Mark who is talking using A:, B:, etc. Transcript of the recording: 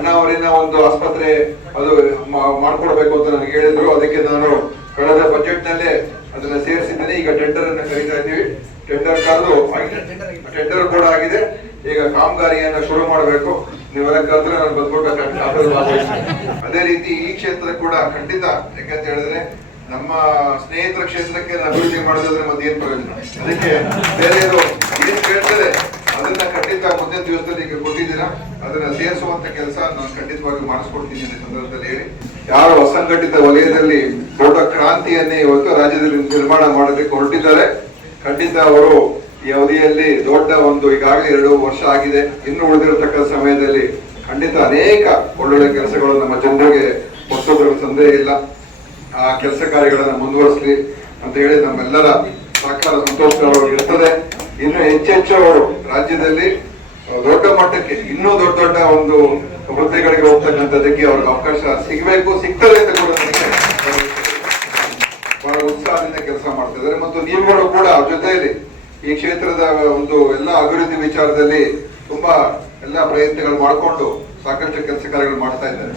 A: ಅಣ್ಣಾವರಿನ ಒಂದು ಆಸ್ಪತ್ರೆ ಅದು ಮಾಡ್ಕೊಡ್ಬೇಕು ಅಂತ ನನಗೆ ಹೇಳಿದ್ರು. ಅದಕ್ಕೆ ನಾನು ಕಳೆದ ಬಜೆಟ್ ನಲ್ಲೇ ಅದನ್ನ ಸೇರಿಸಿದ್ದೇನೆ. ಈಗ ಟೆಂಡರ್ ಅನ್ನು ಕರೀತಾ ಇದ್ದೀವಿ. ಟೆಂಡರ್ ಕರೆದು ಟೆಂಡರ್ ಕೂಡ ಆಗಿದೆ. ಈಗ ಕಾಮಗಾರಿಯನ್ನ ಶುರು ಮಾಡಬೇಕು. ನೀವೆಲ್ಲ ಕರೆದ್ರೆ ನಾನು ಬಂದ್ಬಿಟ್ಟು. ಅದೇ ರೀತಿ ಈ ಕ್ಷೇತ್ರ ಕೂಡ ಖಂಡಿತ ಯಾಕಂತ ಹೇಳಿದ್ರೆ ನಮ್ಮ ಸ್ನೇಹಿತರ ಕ್ಷೇತ್ರಕ್ಕೆ ಅಭಿವೃದ್ಧಿ ಮಾಡೋದಾದ್ರೆ ಮತ್ತೆ ಏನ್ ಪ್ರಯೋಜನ? ಅದಕ್ಕೆ ಬೇರೆಯವರು ಏನ್ ಕೇಳ್ತಾರೆ ಅದನ್ನ ಖಂಡಿತ ಮುಂದಿನ ದಿವಸದಲ್ಲಿ ಈಗ ಕೊಟ್ಟಿದ್ದೀರಾ? ಅದನ್ನ ಸೇರಿಸುವಂತ ಕೆಲಸ ನಾನು ಖಂಡಿತವಾಗಿ ಮಾಡಿಸ್ಕೊಡ್ತೀನಿ ಅನ್ನೋ ಸಂದರ್ಭದಲ್ಲಿ ಹೇಳಿ. ಯಾರು ಅಸಂಘಟಿತ ವಲಯದಲ್ಲಿ ದೊಡ್ಡ ಕ್ರಾಂತಿಯನ್ನೇ ಇವತ್ತು ರಾಜ್ಯದಲ್ಲಿ ನಿರ್ಮಾಣ ಮಾಡೋದಕ್ಕೆ ಹೊರಟಿದ್ದಾರೆ. ಖಂಡಿತ ಅವರು ಈ ಅವಧಿಯಲ್ಲಿ ದೊಡ್ಡ ಒಂದು ಈಗಾಗಲೇ ಎರಡು ವರ್ಷ ಆಗಿದೆ. ಇನ್ನು ಉಳಿದಿರತಕ್ಕ ಸಮಯದಲ್ಲಿ ಖಂಡಿತ ಅನೇಕ ಒಳ್ಳೊಳ್ಳೆ ಕೆಲಸಗಳು ನಮ್ಮ ಜನರಿಗೆ ಹೊಸದ್ರ ಸಂದೇಹ ಇಲ್ಲ. ಆ ಕೆಲಸ ಕಾರ್ಯಗಳನ್ನು ಮುಂದುವರಿಸಲಿ ಅಂತ ಹೇಳಿ ನಮ್ಮೆಲ್ಲರ ಸಹಕಾರ ಸಂತೋಷ ಇರ್ತದೆ. ಇನ್ನು ಹೆಚ್ಚೆಚ್ಚು ಅವರು ರಾಜ್ಯದಲ್ಲಿ ದೊಡ್ಡ ಮಟ್ಟಕ್ಕೆ, ಇನ್ನೂ ದೊಡ್ಡ ದೊಡ್ಡ ಒಂದು ಹುದ್ದೆಗಳಿಗೆ ಹೋಗ್ತಕ್ಕಂಥದ್ದಕ್ಕೆ ಅವ್ರಿಗೆ ಅವಕಾಶ ಸಿಗಬೇಕು, ಸಿಗ್ತದೆ ಅಂತ ಕೂಡ ಬಹಳ ಉತ್ಸಾಹದಿಂದ ಕೆಲಸ ಮಾಡ್ತಾ ಇದ್ದಾರೆ. ಮತ್ತು ನೀವುಗಳು ಕೂಡ ಅವ್ರ ಜೊತೆಯಲ್ಲಿ ಈ ಕ್ಷೇತ್ರದ ಒಂದು ಎಲ್ಲ ಅಭಿವೃದ್ಧಿ ವಿಚಾರದಲ್ಲಿ ತುಂಬಾ ಎಲ್ಲ ಪ್ರಯತ್ನಗಳು ಮಾಡಿಕೊಂಡು ಸಾಕಷ್ಟು ಕೆಲಸ ಕಾರ್ಯಗಳು ಮಾಡ್ತಾ ಇದ್ದಾರೆ.